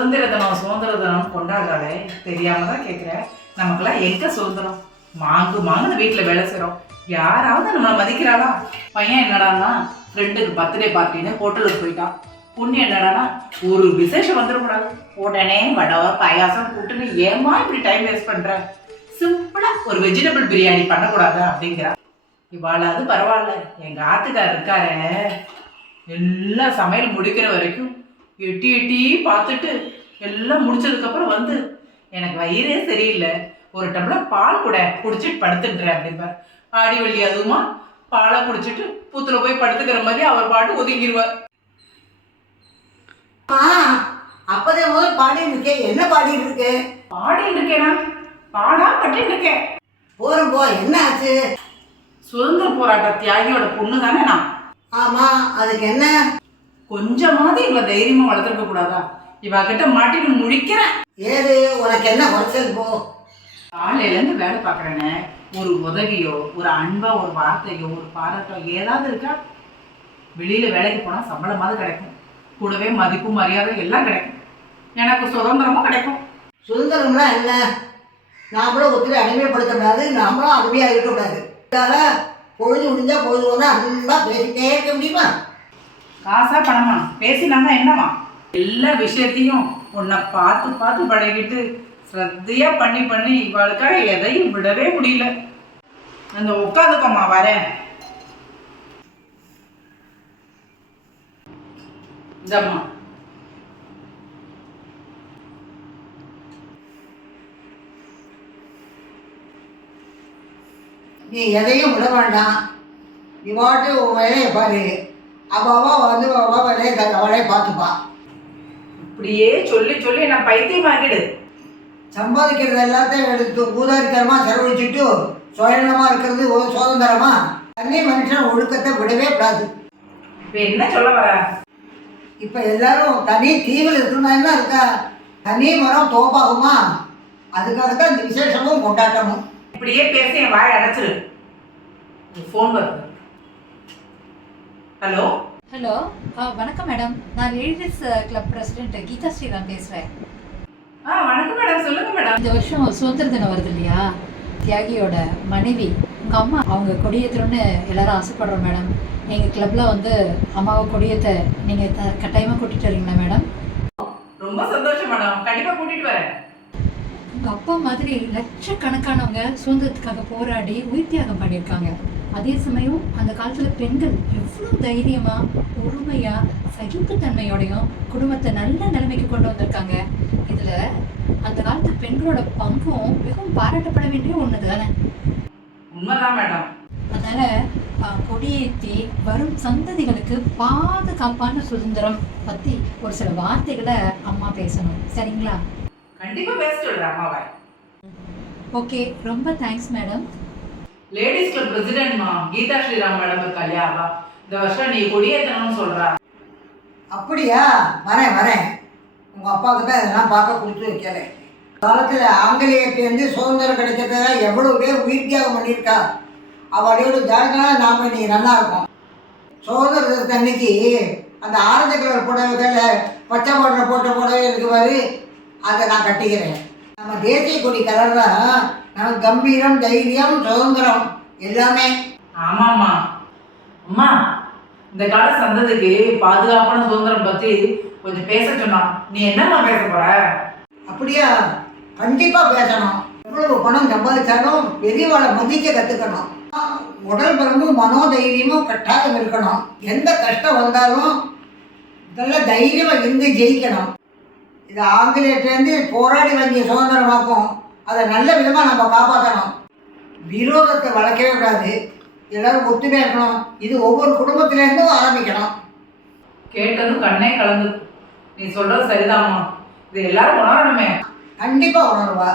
சுதந்திர தினம் சுதந்திர தினம் கொண்டாடுறாளே. தெரியாம தான் கேட்குறேன் நமக்கெல்லாம் எங்க சுதந்திரம்? மாங்கு மாங்குன்னு வீட்டில் வேலை செய்கிறோம் யாராவது நம்மளை மதிக்கிறாளா? பையன் என்னடான்னா ஃப்ரெண்டுக்கு பர்த்டே பார்ட்டின்னு ஹோட்டலுக்கு போயிட்டான். பொண்ணு என்னடான்னா ஒரு விசேஷம் வந்துடக்கூடாது. உடனே வடவை பாயாசம் கூட்டுன்னு ஏமா இப்படி டைம் வேஸ்ட் பண்ணுற சிம்பிளாக ஒரு வெஜிடபிள் பிரியாணி பண்ணக்கூடாது அப்படிங்கிறா. இவாளாவது பரவாயில்ல. எங்கள் ஆத்துக்கார் இருக்காரு. எல்லா சமையல் முடிக்கிற வரைக்கும் எட்டி எட்டி பார்த்துட்டு எல்லாம் முடிச்சதுக்கப்புறம் வந்து எனக்கு வயிறே சரியில்லை. ஒரு டம்ளர் பால் கூட குடிச்சிட்டு படுத்துட்டுறேன் அப்படிம்பார். ஆடி வெள்ளி அதுவுமா பாலை குடிச்சிட்டு புத்துல போய் படுத்துக்கிற மாதிரி அவர் பாட்டு ஒதுங்கிடுவார் ஆ அப்பதே முதல் பாடிட்டு இருக்கேன் என்ன பாடிட்டு இருக்கு? பாடிட்டு இருக்கேனா? பாடா பட்டுட்டு இருக்கேன் போறோம் போ. என்ன ஆச்சு? சுதந்திர போராட்ட தியாகியோட பொண்ணு தானே நான். ஆமா. அதுக்கு என்ன? கொஞ்சமாவது இவ்வளவு தைரியமா வளர்த்துருக்க கூடாதா? இவ கிட்ட மாட்டிட்டு முழிக்கிறேன். ஏது? உனக்கு என்ன குறைச்சல்? போ. காலையில இருந்து வேலை பார்க்குறேனே. ஒரு உதவியோ ஒரு அன்பா ஒரு வார்த்தையோ ஒரு பாராட்டோ ஏதாவது இருக்கா? வெளியில வேலைக்கு போனா சம்பளமாவது கிடைக்கும். கூடவே மதிப்பு மரியாதை எல்லாம் கிடைக்கும். எனக்கு சுதந்திரமும் கிடைக்கும். சுதந்திரம்னா என்ன? நாமளும் ஒத்துரை அடிமைப்படுத்தக்கூடாது நாமளும் அடிமையா இருக்கக்கூடாது பொழுது முடிஞ்சா பொழுது போனா அன்பா பேசிட்டே இருக்க முடியுமா? காசா பணமா? பேசினாங்க என்னமா எல்லா விஷயத்தையும் உன்னை பார்த்து பார்த்து பழகிட்டு ஸ்ரத்தையா பண்ணி பண்ணி இவளுக்காக எதையும் விடவே முடியல. அந்த உட்காந்துக்கோமா வரேன். இந்தம்மா. நீ எதையும் விட வேண்டாம். நீ உன் வேலையை பாரு. அவாவா வந்து அவா வேலையை க- அவளே பார்த்துப்பா இப்படியே சொல்லி சொல்லி நான் பைத்தியமாக்கிடு சம்பாதிக்கிறது எல்லாத்தையும் எடுத்து ஊதாரித்தனமாக செலவழிச்சுட்டு சுயநலமாக இருக்கிறது ஒரு சுதந்திரமா? தண்ணி மனுஷன் ஒழுக்கத்தை விடவே கூடாது. இப்ப என்ன சொல்ல வர? இப்போ எல்லாரும் தனி தீவில் இருக்கணும் என்ன இருக்கா தனி மரம் தோப்பாகுமா? அதுக்காக தான் இந்த விசேஷமும் கொண்டாட்டமும். இப்படியே பேசி என் வாயை அடைச்சிரு. ஃபோன் வருது. ஹலோ? ஹலோ வணக்கம் மேடம். நான் ladies club president Geetha Sriram பேசுகிறேன் ஆ வணக்கம் மேடம். சொல்லுங்க மேடம். இந்த வருஷம் சுதந்திர தினம் வருது இல்லையா? தியாகியோட மனைவி உங்கள் அம்மா அவங்க கொடியேற்றணும்னு எல்லாரும் ஆசைப்படுறோம் மேடம். எங்கள் கிளப்பில் வந்து அம்மாவை கொடியேற்ற நீங்கள் த கட்டாயமாக கூட்டிகிட்டு வரீங்களா மேடம்? ரொம்ப சந்தோஷம் மேடம். கண்டிப்பா கூட்டிட்டு வரேன். உங்கள் அப்பா மாதிரி லட்சக்கணக்கானவங்க சுதந்திரத்துக்காக போராடி உயிர் தியாகம் பண்ணியிருக்காங்க. அதே சமயம் அந்த காலத்தில் பெண்கள் எவ்வளோ தைரியமாக பொறுமையாக சகிப்புத்தன்மையோடையும் குடும்பத்தை நல்ல நிலைமைக்கு கொண்டு வந்திருக்காங்க. இதில் அந்த காலத்து பெண்களோட பங்கும் மிகவும் பாராட்டப்பட வேண்டிய ஒன்று தானே உண்மைதான் மேடம். அதனால கொடியேற்றி வரும் சந்ததிகளுக்கு பாதுகாப்பான சுதந்திரம் பற்றி ஒரு சில வார்த்தைகளை அம்மா பேசணும். சரிங்களா? கண்டிப்பா பேச சொல்றேன் அம்மாவை. ஓகே ரொம்ப தேங்க்ஸ் மேடம் லேடிஸ் கிளப் பிரசிடென்ட்மா கீதா ஸ்ரீராம் மேடம் இருக்கா இந்த வருஷம் நீ கொடியேற்றணும்னு சொல்கிறா அப்படியா? வரேன் வரேன். உங்கள் அப்பாவுக்கு தான் இதெல்லாம் பார்க்க கொடுத்து வைக்கல. காலத்தில் ஆங்கிலேயர்லேருந்து சுதந்திரம் கிடைக்கிறதுக்காக எவ்வளோ பேர் உயிர் தியாகம் பண்ணியிருக்கா? அவளோட தியாகனால நாம் நீ நல்லா இருக்கும். சுதந்திரத்துக்கு அன்னைக்கு அந்த ஆரஞ்சு கலர் புடவைகளில் பச்சை பட்டை போட்ட புடவை இருக்கு பாரு அதை நான் கட்டிக்கிறேன். நம்ம தேசிய கொடி கலர் தான் நமக்கு கம்பீரம் தைரியம் சுதந்திரம் எல்லாமே. ஆமாம்மா. அம்மா இந்த கால சந்ததிக்கு பாதுகாப்பான சுதந்திரம் பத்தி கொஞ்சம் பேச சொன்னா நீ என்னம்மா பேச போற? அப்படியா? கண்டிப்பாக பேசணும். எவ்வளவு பணம் சம்பாதிச்சாலும் பெரியவாளை மதிக்க கற்றுக்கணும் உடல் பலமும் மனோதைரியமும் கட்டாயம் இருக்கணும். எந்த கஷ்டம் வந்தாலும் நல்ல தைரியமாக இருந்து ஜெயிக்கணும். இது ஆங்கிலேயர்லேருந்து போராடி வாங்கிய சுதந்திரமாக்கும். அதை நல்ல விதமாக நம்ம காப்பாற்றணும் விரோதத்தை வளர்க்கவே கூடாது. எல்லாரும் ஒத்துமையாக இருக்கணும். இது ஒவ்வொரு குடும்பத்திலேருந்தும் ஆரம்பிக்கணும். கேட்டதும் கண்ணே கலந்து நீ சொல்றது சரிதாம்மா இது எல்லாரும் உணரணுமே. கண்டிப்பாக உணர்வா.